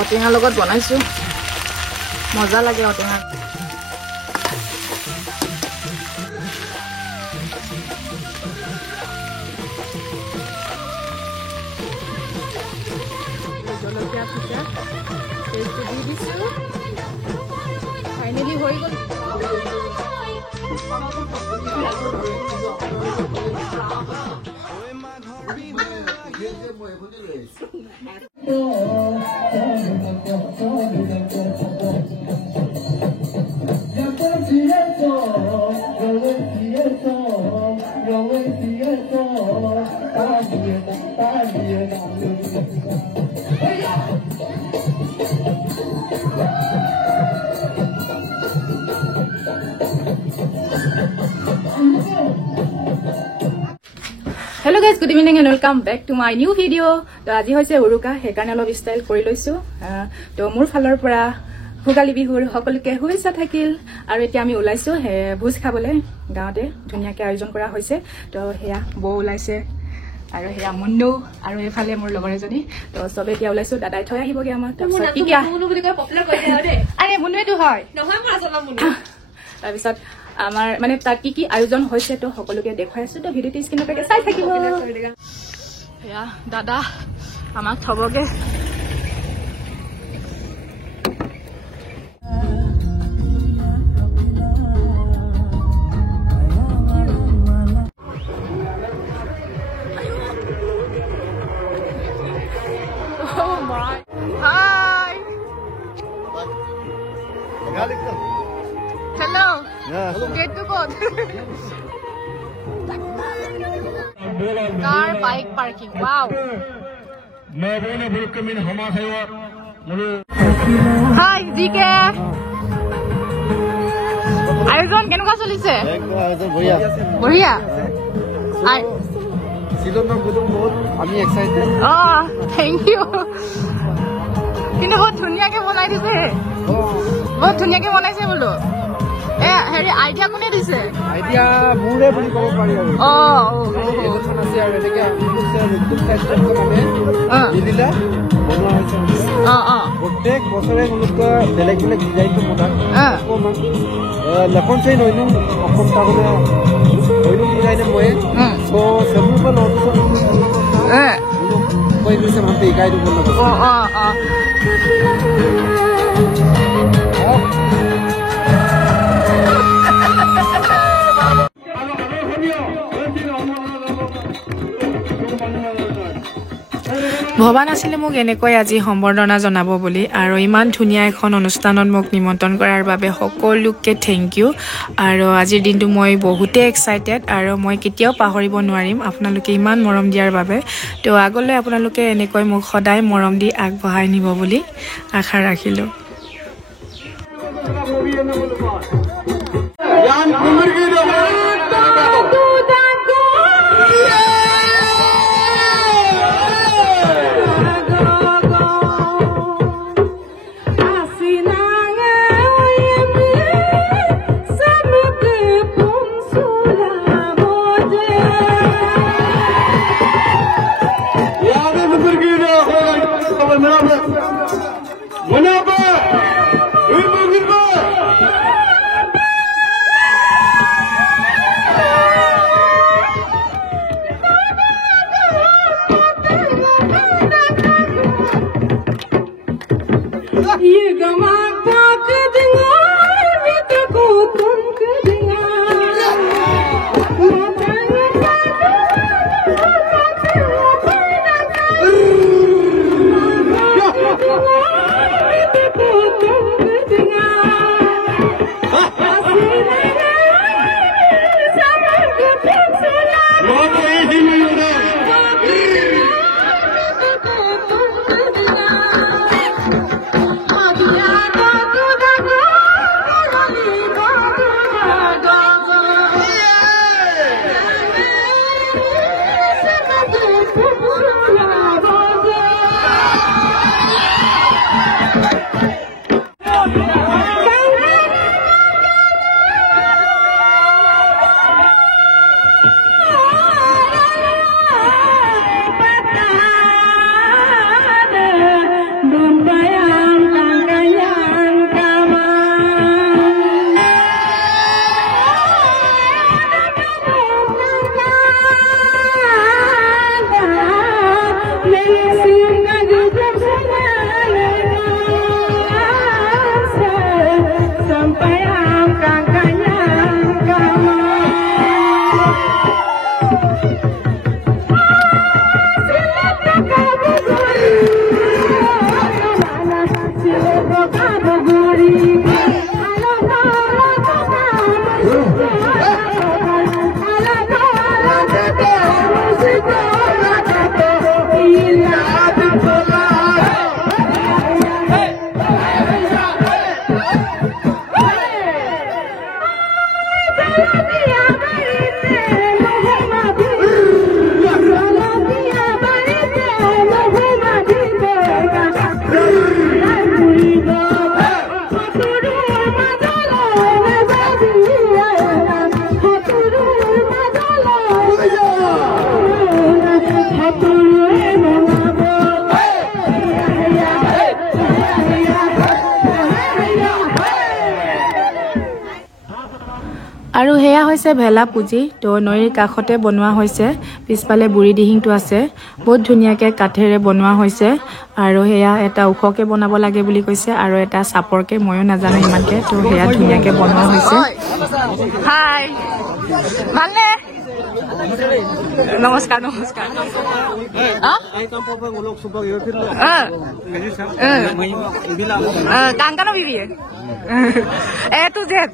ঔটেঙাৰ লগত বনাইছো মজা লাগে ঔটেঙা জলকীয়া পিঠা পেষ্টটো দি দিছো ফাইনেলি হৈ গ'ল Hello guys, good evening and welcome back to my new video. To আজি হৈছে উৰুকা হেকাৰণে অলপ ষ্টাইল কৰি লৈছো তো মোৰ ফালৰ পৰা ভোগালী বিহুৰ সকলোকে শুভেচ্ছা থাকিল আৰু এতিয়া আমি ওলাইছো ভোজ খাবলৈ গাঁৱতে ধুনীয়াকৈ আয়োজন কৰা হৈছে তো হেয়া বৌ ওলাইছে আৰু হেয়া মুন্নু আৰু এফালে মোৰ লগৰ এজনী তো সবে এতিয়া ওলাইছো দাদাই থৈ আহিবগে আমাৰ তাৰপিছত কি কি মুন্নু বুলি কয় পপুলাৰ কৰি দিয়া দে আৰে মুন্নুটো হয় নহয় মই আছলা মুন্নু তাৰপিছত আমাৰ মানে তাত কি কি আয়োজন হৈছে তো সকলোকে দেখাই আছো তো ভিডিওটি স্ক্ৰিনতে চাই থাকিব হেয়া দাদা আমাক থবগে Hello. Yeah. Get to go. Car bike parking. Wow. Hi, DK. আয়োজন কেনেকুৱা চলিছে? বঢ়িয়া। আমি এক্সাইটেড। Thank U. কিন্তু বহুত ধুনীয়াকে বনাই দিছে। বহুত ধুনীয়াকে বনাইছে বোলো। হেৰি আইডিয়া কোনে দিছে আইডিয়া মোৰে বুলি ক'ব পাৰি আৰু এইখন আছে আৰু এনেকে দিদিলা বনোৱা হৈছে প্ৰত্যেক বছৰে মূলতঃ বেলেগ বেলেগ ডিজাইনটো বনায় লক্ষণ চাই নৈনো অসম তাৰমানে নৈনো ডিজাইনে মই তো সবুৰ মই দিছে ভাবতে শিকাই দিব ভবা নাছিলে মোক এনেকৈ আজি সম্বৰ্ধনা জনাব বুলি আৰু ইমান ধুনীয়া এখন অনুষ্ঠানত মোক নিমন্ত্ৰণ কৰাৰ বাবে সকলোকে থেংক ইউ আৰু আজিৰ দিনটো মই বহুতে এক্সাইটেড আৰু মই কেতিয়াও পাহৰিব নোৱাৰিম আপোনালোকে ইমান মৰম দিয়াৰ বাবে তো আগলৈ আপোনালোকে এনেকৈ মোক সদায় মৰম দি আগবঢ়াই নিব বুলি আশা ৰাখিলোঁ আৰু হেয়া হৈছে ভেলা পুজি তো নৈৰ কাষতে বনোৱা হৈছে পিছফালে বুঢ়ী দিহিংটো আছে বহুত ধুনীয়াকৈ কাঠেৰে বনোৱা হৈছে আৰু হেয়া এটা ওখকে বনাব লাগে বুলি কৈছে আৰু এটা চাপৰকে ময়ো নাজানো ইমানকে তো হেয়া ধুনীয়াকৈ বনোৱা হৈছে হাই ভালনে নমস্কাৰ নমস্কাৰ কাংকানো বিবিয়ে এ টু জেড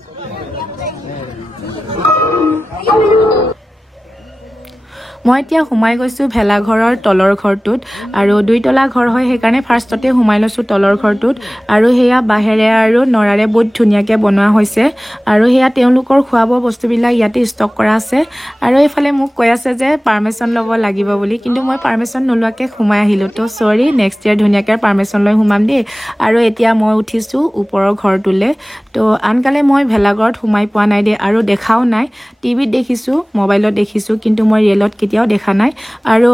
মই এতিয়া সোমাই গৈছোঁ ভেলাঘৰৰ তলৰ ঘৰটোত আৰু দুইতলা ঘৰ হয় সেইকাৰণে ফাৰ্ষ্টতে সোমাই লৈছোঁ তলৰ ঘৰটোত আৰু সেয়া বাঁহেৰে আৰু নৰাৰে বহুত ধুনীয়াকৈ বনোৱা হৈছে আৰু সেয়া তেওঁলোকৰ খোৱা বোৱা বস্তুবিলাক ইয়াতে ষ্টক কৰা আছে আৰু এইফালে মোক কৈ আছে যে পাৰ্মিশ্যন ল'ব লাগিব বুলি কিন্তু মই পাৰ্মিশ্যন নোলোৱাকৈ সোমাই আহিলোঁ তো চৰি নেক্সট ইয়াৰ ধুনীয়াকৈ পাৰ্মিশ্যন লৈ সোমাম দেই আৰু এতিয়া মই উঠিছোঁ ওপৰৰ ঘৰটোলৈ তো আনকালে মই ভেলাঘৰত সোমাই পোৱা নাই দেই আৰু দেখাও নাই টিভিত দেখিছোঁ মোবাইলত দেখিছোঁ কিন্তু মই ৰিয়েলত কেতিয়াও দেখা নাই আৰু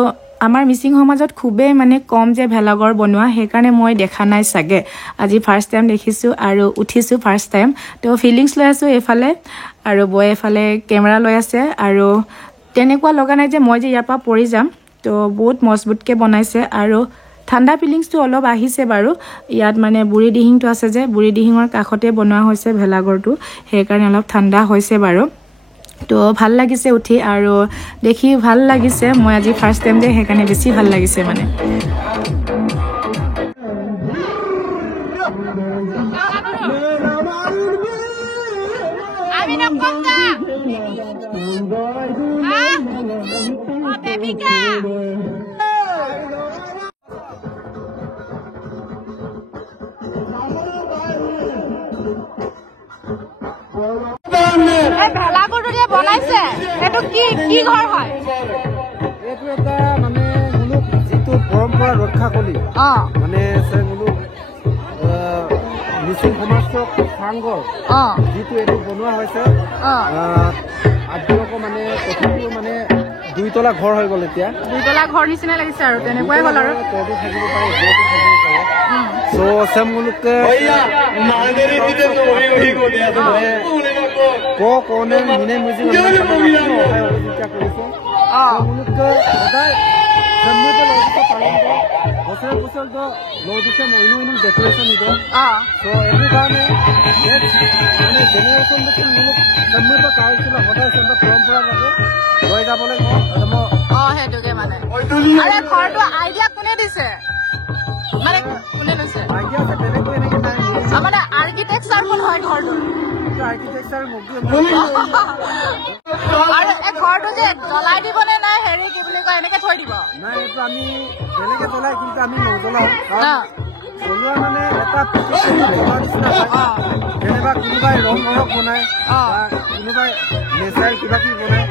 আমাৰ মিচিং সমাজত খুবেই মানে কম যে ভেলাঘৰ বনোৱা সেইকাৰণে মই দেখা নাই চাগে আজি ফাৰ্ষ্ট টাইম দেখিছোঁ আৰু উঠিছোঁ ফাৰ্ষ্ট টাইম তো ফিলিংছ লৈ আছোঁ এইফালে আৰু বৈ এফালে কেমেৰা লৈ আছে আৰু তেনেকুৱা লগা নাই যে মই যে ইয়াৰ পৰা পৰি যাম তো বহুত মজবুতকৈ বনাইছে আৰু ঠাণ্ডা ফিলিংছটো অলপ আহিছে বাৰু ইয়াত মানে বুঢ়ী দিহিংটো আছে যে বুঢ়ী দিহিঙৰ কাষতে বনোৱা হৈছে ভেলাঘৰটো সেইকাৰণে অলপ ঠাণ্ডা হৈছে বাৰু তো ভাল লাগিছে উঠি আৰু দেখি ভাল লাগিছে মই আজি ফাৰ্ষ্ট টাইম যে সেইকাৰণে বেছি ভাল লাগিছে মানে আমি নকমগা ও দেবিকা ভেলাঘৰটো যে বনাইছে এইটো কি ঘৰ হয় এইটো এটা মানে মুলুক যিটো পৰম্পৰা ৰক্ষা কৰি মানে মুলুক মিচিং সমাজক চাংঘৰ যিটো এইটো বনোৱা হৈছে আজিলৈকে মানে তথাপিও মানে দুইতলা ঘৰ হৈ গ'ল এতিয়া দুইতলা ঘৰ নিচিনা লাগিছে আৰু তেনেকুৱাই হ'ল আৰু তলতো থাকিব পাৰে ওপৰতো থাকিব পাৰে সো চেম মুলুকে কোনে মিনে মিউজিক সহায় সহযোগিতা কৰিছে মুলুকে সদায় জন্মতে লগতে পালন কৰে বছৰে বছৰতো লগতে অন্য ডেকৰেশ্যন দিব তো এইটো কাৰণে মানে জেনেৰেশ্যন দেখোন মুলুক জন্মতে কালচোলা সদায় চেম্বা পৰম্পৰা লাগে লৈ যাবলৈ সেইটোকে মানে ঘৰটো আইডিয়া কোনে দিছে মানে কোনে লৈছে আইডিয়া আছে বেলেগকৈ এনেকৈ নাই মানে আৰ্কিটেক্সাৰ কোন হয় ঘৰটো আৰ্কিটেক্সাৰ আৰু এই ঘৰটো যে জ্বলাই দিবনে নাই হেৰি কি বুলি কয় এনেকে থৈ দিব নাই এইটো আমি বেলেগে জ্বলাই কিন্তু আমি নজ্বলাওঁ জ্বলোৱা মানে এটা নিচিনা হয় যেনিবা কোনোবাই ৰং ঘৰক বনায় বা কোনোবাই নেচাৰেল কিবা কিবি বনায়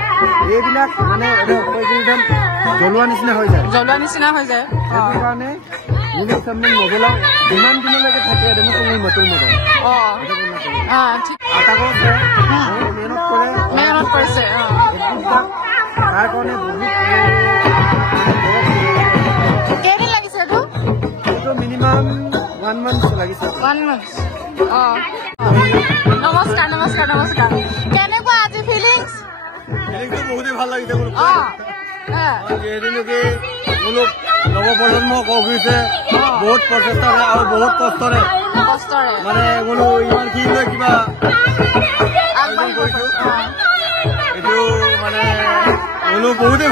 এইবিলাক মানে জ্বলোৱা নিচিনা হৈ যায় সেইটো কাৰণে মুলুক চামনি নজ্বলাওঁ যিমান দিনলৈকে থাকে মোক মই নতুন নজ্বলাওঁ মেহনত কৰিছে তাৰ কাৰণে বহুত কেইদিন লাগিছে এইটো মিনিমাম 1 month লাগিছে 1 month নমস্কাৰ নমস্কাৰ নমস্কাৰ কেনেকুৱা আজি ফিলিংছ বহুতেই ভাল লাগিছে যিহেতুকে মুলুক নৱপ্ৰজন্মক অগ্ৰিছে বহুত প্ৰচেষ্টাৰে আৰু বহুত কষ্টৰে মানে বোলো ইমানখিনি কিবা কৰিছো এইটো মানে বোলো বহুতেই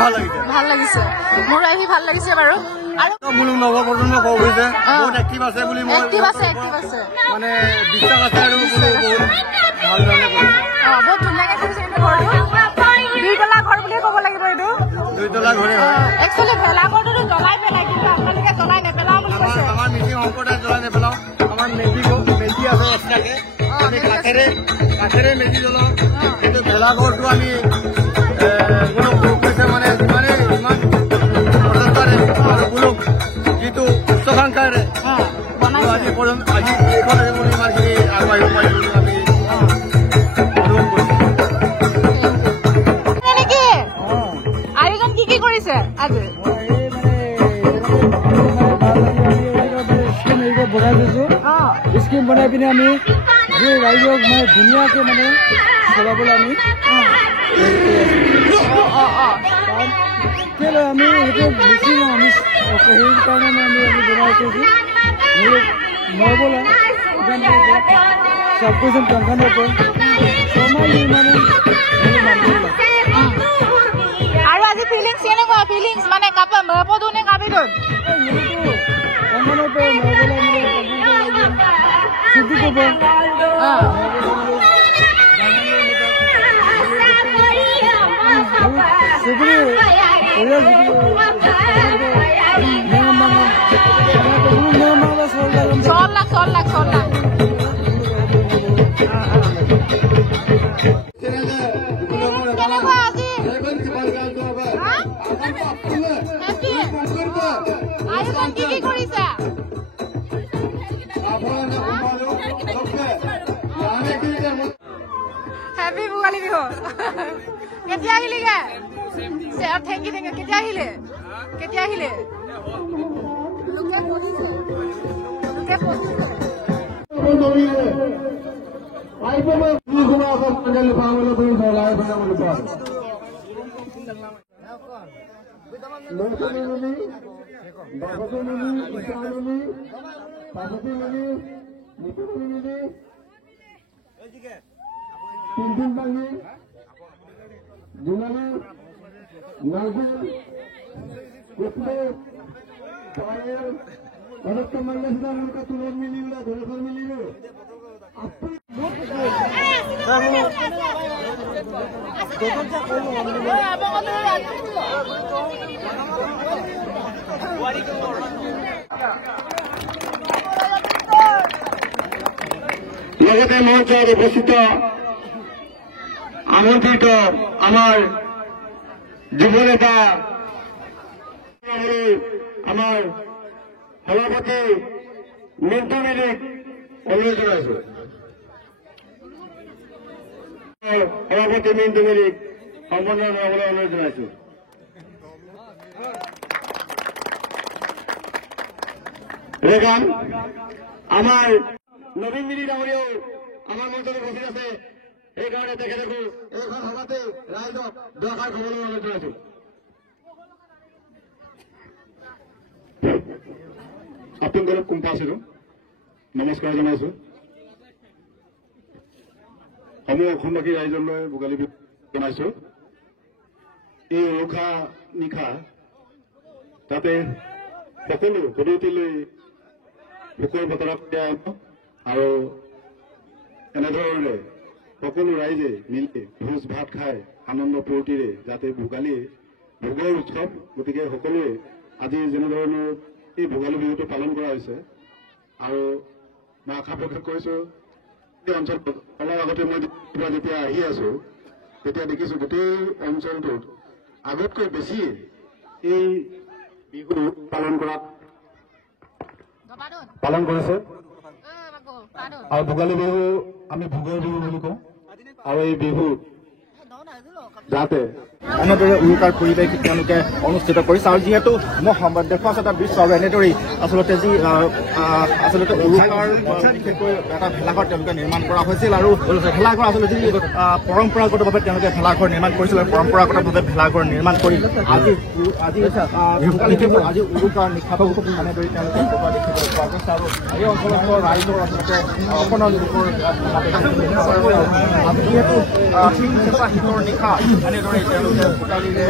ভাল লাগিছে মোৰ আহি ভাল লাগিছে বাৰু আৰু মুলুক নৱপ্ৰজন্মক অগ্ৰিছে বহুত এক্টিভ আছে বুলি মই মানে বিশ্বাস আছে আৰু বোলো বহুত ভাল ধৰণে কৰিছে বহুত ধুনীয়াকৈ কৰিছে কিন্তু ঘৰটো দুইতলা ঘৰ বুলিয়ে ক'ব লাগিব এইটো দুইতলা ঘৰে হয় একচুৱেলি ভেলাঘৰটোতো জ্বলাই পেলাই কিন্তু আপোনালোকে জ্বলাই নেপেলাও বুলি কৈছে আমাৰ মিচিং সম্প্ৰদায় জ্বলাই নেপেলাওঁ আমাৰ মেজি আছে এক্সট্ৰাকে কাঠেৰে মেজি জ্বলাওঁ কিন্তু ভেলা ভেলাঘৰটো আমি কোনো কৈছে মানে ইমান প্ৰচেষ্টাৰে আৰু কোনো যিটো উচ্চাকাংক্ষাৰে আজি পৰ্যন্ত আজি এইখনে বুলি ইমানখিনি আগবাঢ়িব পাৰিছোঁ বুলি আমি অনুভৱ কৰিছোঁ। আয়োজন কি কি কৰিছে আজি? স্কিম বনাই পিনে আমি যে ৰাইজক মানে ধুনীয়াকৈ মানে চলাবলৈ আমি কেলৈ আমি সেইটো বেছি আমি সেইকাৰণে আমি বনাই থৈছোঁ নবলা সাবকুশন কাঙ্কানোৰ পৰ সময় মানে আৰু আজি ফিলিংছ কেনেকুৱা? ফিলিংছ মানে কাপা পদুনে কাবিদন কাঙ্কানোৰ পৰ নবলা মানে সিদ্ধি কৰবো চল লাখ আয়োজন কি কি কৰিছা? হেপী ভোগালী বিহু। কেতিয়া আহিলেগে? থেংকি কেতিয়া আহিলে? লগতে মঞ্চত উপস্থিত আমন্ত্রিত আমার যুব নেতা আমার সভাপতি মিন্টু মিলিক অনুরোধ জনাইছো। সভাপতি মিন্টু মিলিক সম্বোধন জনাবলৈ অনুৰোধ জনাইছো। ৰেগান আমাৰ নবীন মিলি ডাঙৰীয়াও আমাৰ মঞ্চত উপস্থিত আছে। সেইকাৰণে তেখেতকো এইখন সভাতে ৰাইজক দৰকাৰ খবলৈ অনুৰোধ জনাইছো। আপোনালোকক কোম্পাছিলো নমস্কাৰ জনাইছো। সমূহ অসমবাসী ৰাইজলৈ ভোগালী বিহু জনাইছো। এই উৰুকা নিশা তাতে সকলো পদ্ধতিলৈ ভোকৰ বতৰত আৰু এনেধৰণে সকলো ৰাইজে মিলি ভোজ ভাত খাই আনন্দ ফূৰ্তিৰে যাতে ভোগালী ভোগৰ উৎসৱ, গতিকে সকলোৱে আজি যেনেধৰণৰ এই ভোগালী বিহুটো পালন কৰা হৈছে আৰু মই আশা প্ৰকাশ কৰিছোঁ এই অঞ্চলত অলপ আগতে মই যেতিয়া আহি আছো তেতিয়া দেখিছোঁ গোটেই অঞ্চলটোত আগতকৈ বেছি এই বিহু পালন কৰিছে আৰু ভোগালী বিহু আমি ভোগৰ বিহু বুলি কওঁ। আৰু এই বিহু যাতে এনেদৰে উৰুকাৰ পৰিৱেশ তেওঁলোকে অনুষ্ঠিত কৰিছে। আৰু যিহেতু মই সংবাদ দেখুৱাইছো এটা দৃশ্য, আৰু এনেদৰেই আচলতে যি উৰুকাৰ বিশেষকৈ এটা ভেলাঘৰ তেওঁলোকে নিৰ্মাণ কৰা হৈছিল। আৰু ভেলাঘৰ আচলতে যি পৰম্পৰাগতভাৱে তেওঁলোকে ভেলাঘৰ নিৰ্মাণ কৰিছিল আৰু পৰম্পৰাগতভাৱে ভেলাঘৰ নিৰ্মাণ কৰি আজি উৰুকাৰ নিশাটো এনেদৰে তেওঁলোকে দেখিবলৈ পোৱা গৈছে। আৰু এই অঞ্চলৰ ৰাইজৰ আচলতে অকণমান লোকৰ যিহেতু শীতৰ নিশা এনেদৰে তেওঁলোকে ভোগালীৰে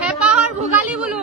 হেপাহৰ ভোগালী বোলো।